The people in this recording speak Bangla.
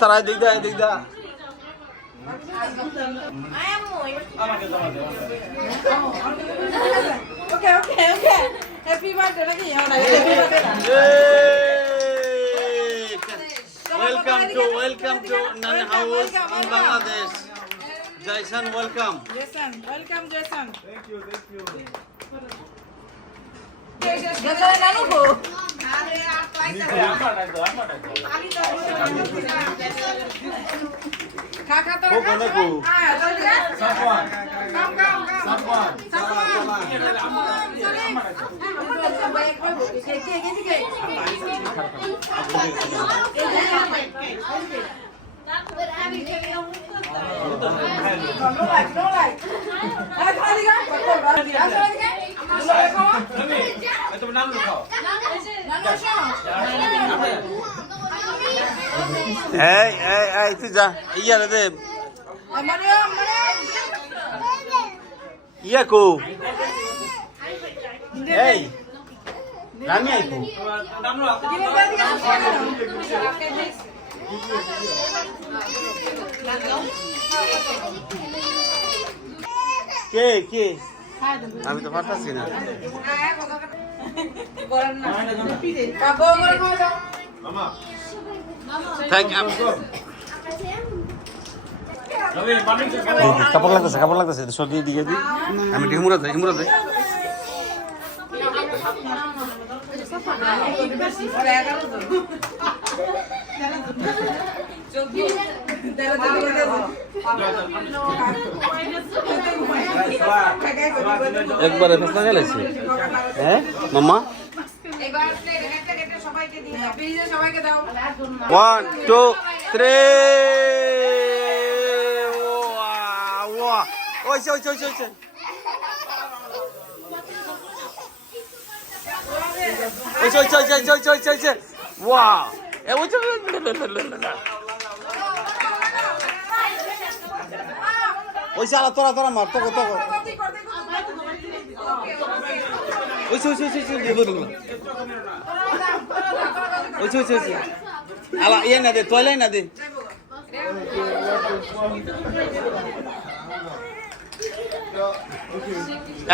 তারা এদিক দা এদিক দা ওকে ওকে ওকে হ্যাপি বার্থডে নাকি welcome to Nana House in Bangladesh. Jason, welcome. Jason, welcome Jason. Thank you. Jason নানু গো কাকা তো এই তুই যা ইয়া দে ইয়া কো এই রামি আইকো কে কে আমি তো পারতাছি না থ্যাংক ইউ কাপড় লাগতেছে সর্দি দিকে দি আমি হিমুরা যাই একবারে ফেসলা গেলেছি হ্যাঁ মাম্মা 1 2 3 ওয়া ওই wow ওই শালা তোরা মার তো ওই আলা ইয়ে না দে তোলাই না দে